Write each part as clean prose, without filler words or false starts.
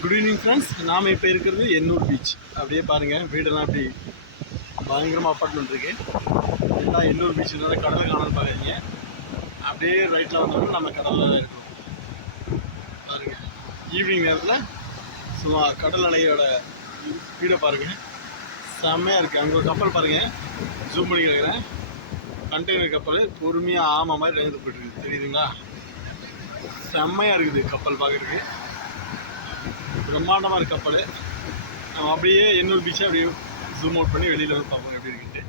Good evening friends. நாம் இப்போ இருக்கிறது எண்ணூர் பீச். அப்படியே பாருங்கள், வீடெல்லாம் அப்படி பயங்கரமாக அப்பார்ட்மெண்ட் இருக்குது. எல்லாம் எண்ணூர் பீச்சுனால கடலை காணாமல் பார்க்குறீங்க. அப்படியே ரைட்டில் வந்தோம்னா நம்ம கடலில் தான் இருக்கோம். பாருங்கள், ஈவினிங் நேரத்தில் சும்மா கடல் அலையோட வீடை பாருங்கள், செம்மையாக இருக்குது. அங்கே ஒரு கப்பல் பாருங்கள், ஜூம் பண்ணி கிடக்கிறேன். கண்டெய்னர் கப்பல் பொறுமையாக ஆமை மாதிரி நகர்ந்து போய்ட்டுருக்கு, தெரியுதுங்களா? செம்மையாக இருக்குது கப்பல் பார்க்குறதுக்கு, பிரம்மாண்டமாக இருக்குது கப்பல். நம்ம அப்படியே எண்ணூர் பீச்சை அப்படியே ஜூம் அவுட் பண்ணி வெளியில் வந்து பார்ப்போம் எப்படி இருக்குன்ட்டு.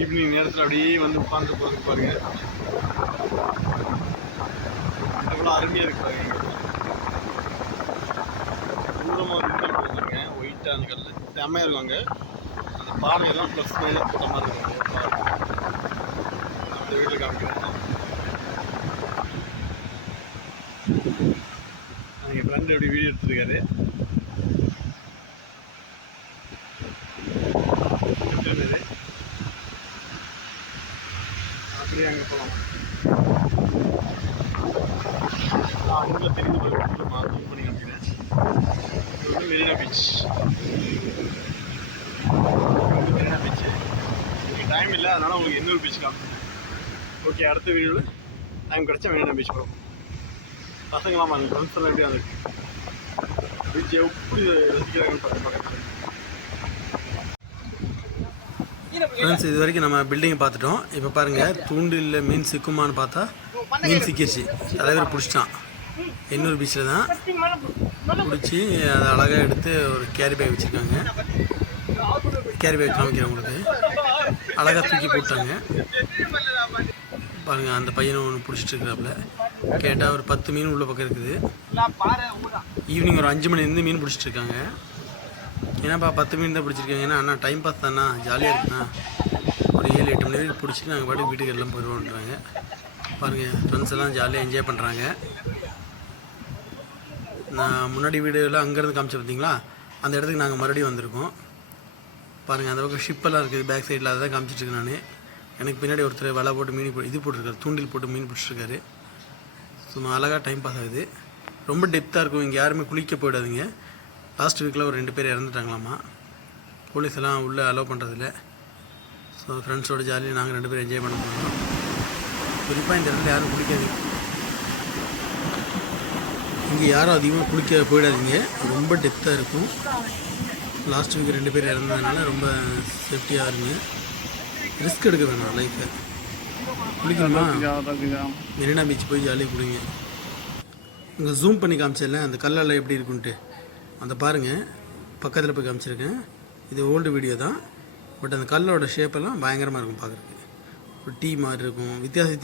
ஈவினிங் நேரத்தில் அப்படியே வந்து உட்காந்து போகிறதுக்கு பாருங்கள், எவ்வளோ அருமையாக இருக்குது பாருங்க. தூரமாக ஒரு கல் போட்டுருங்க, ஒயிட்டாக அந்த கல் செம்மையாக இருக்கும். அங்கே அந்த பானையெல்லாம் ப்ளஸ் மைனஸ் போட்ட மாதிரி இருக்கும். அந்த வீட்டில் காமிக்கிறேன். எங்கள் ஃப்ரெண்டு எப்படி வீடியோ எடுத்துருக்காரு. அப்படியே அங்கே போகலாம். அங்கே தெரிஞ்சு மார்க் பண்ணி காமிக்கிறேன். இது வந்து மெரினா பீச். மெரினா பீச்சு உங்களுக்கு டைம் இல்லை, அதனால் உங்களுக்கு எண்ணூர் பீச் காமிக்கிறேன். ஓகே, அடுத்த வீடியோவில் டைம் கிடச்சா மெரினா பீச் போகிறோம். பசங்களாம் பாருங்கள், ஃப்ரெண்ட்ஸ் எல்லாம் எப்படி வந்துருக்கு, பீச் எப்படி ரசிக்கிறாங்கன்னு பார்த்து. ஃப்ரெண்ட்ஸ், இது வரைக்கும் நம்ம பில்டிங்கை பார்த்துட்டோம். இப்போ பாருங்கள், தூண்டில் மீன் சிக்குமான்னு பார்த்தா மீன் சிக்கிடுச்சு. தலைவர் பிடிச்சிட்டான். எண்ணூர் பீச்சில் தான் பிடிச்சி அதை அழகாக எடுத்து ஒரு கேரி பேக் வச்சுருக்காங்க. கேரி பேக் காமிக்கிறேன் உங்களுக்கு. அழகாக தூக்கி போட்டாங்க பாருங்கள். அந்த பையனும் ஒன்று பிடிச்சிட்டு இருக்கிறாப்புல. கேட்டால் ஒரு 10 மீன் உள்ள பக்கம் இருக்குது. ஈவினிங் ஒரு 5 மணிலேருந்து மீன் பிடிச்சிட்டு இருக்காங்க. ஏன்னாப்பா 10 மீன் தான் பிடிச்சிருக்காங்க. ஏன்னா அண்ணா டைம் பாஸ் தானா, ஜாலியாக இருக்குண்ணா. ஒரு 7-8 மணி வரைக்கும் பிடிச்சிட்டு நாங்கள் பாட்டுக்கு வீட்டுக்கு எல்லாம் போயிடுவோன்றாங்க. பாருங்கள், ஃப்ரெண்ட்ஸ் எல்லாம் ஜாலியாக என்ஜாய் பண்ணுறாங்க. நான் முன்னாடி வீடியோவில் அங்கேருந்து காமிச்சு பார்த்தீங்களா, அந்த இடத்துக்கு நாங்கள் மறுபடியும் வந்திருக்கோம். பாருங்கள், அந்த பக்கம் ஷிப்பெல்லாம் இருக்குது பேக் சைடில், அதை தான் காமிச்சிட்ருக்கேன் நான். எனக்கு பின்னாடி ஒருத்தர் வலை போட்டு மீன் இது போட்டிருக்காரு, தூண்டில் போட்டு மீன் பிடிச்சிருக்காரு. சும்மா அழகாக டைம் பாஸ் ஆகுது. ரொம்ப டெப்த்தாக இருக்கும். இங்கே யாருமே குளிக்க போயிடாதீங்க. லாஸ்ட் வீக்கில் ஒரு 2 பேர் இறந்துட்டாங்களாமா. போலீஸ் எல்லாம் உள்ளே அலோவ் பண்ணுறதில்ல. ஸோ ஃப்ரெண்ட்ஸோட ஜாலியாக நாங்கள் 2 பேரும் என்ஜாய் பண்ண போகிறோம். குறிப்பாக இந்த இடத்துல யாரும் குளிக்காதீங்க. இங்கே யாரும் அதிகமாக குளிக்க போயிடாதீங்க, ரொம்ப டெப்த்தாக இருக்கும். லாஸ்ட் வீக் 2 பேர் இறந்ததுனால ரொம்ப சேஃப்டியாக இருங்க. ரிஸ்க் எடுக்க வேணாம் லைஃப்பை. குளிக்கணுமா, மெரினா பீச் போய் ஜாலியாக குளிங்க. இங்கே ஜூம் பண்ணி காமிச்சிடல அந்த கல்லால் எப்படி இருக்குன்ட்டு, அந்த பாருங்கள், பக்கத்தில் போய் காமிச்சிருக்கேன். இது ஓல்டு வீடியோ தான், பட் அந்த கல்லோட ஷேப்பெல்லாம் பயங்கரமாக இருக்கும் பார்க்குறதுக்கு. ஒரு டீ மாதிரி இருக்கும், வித்தியாசம்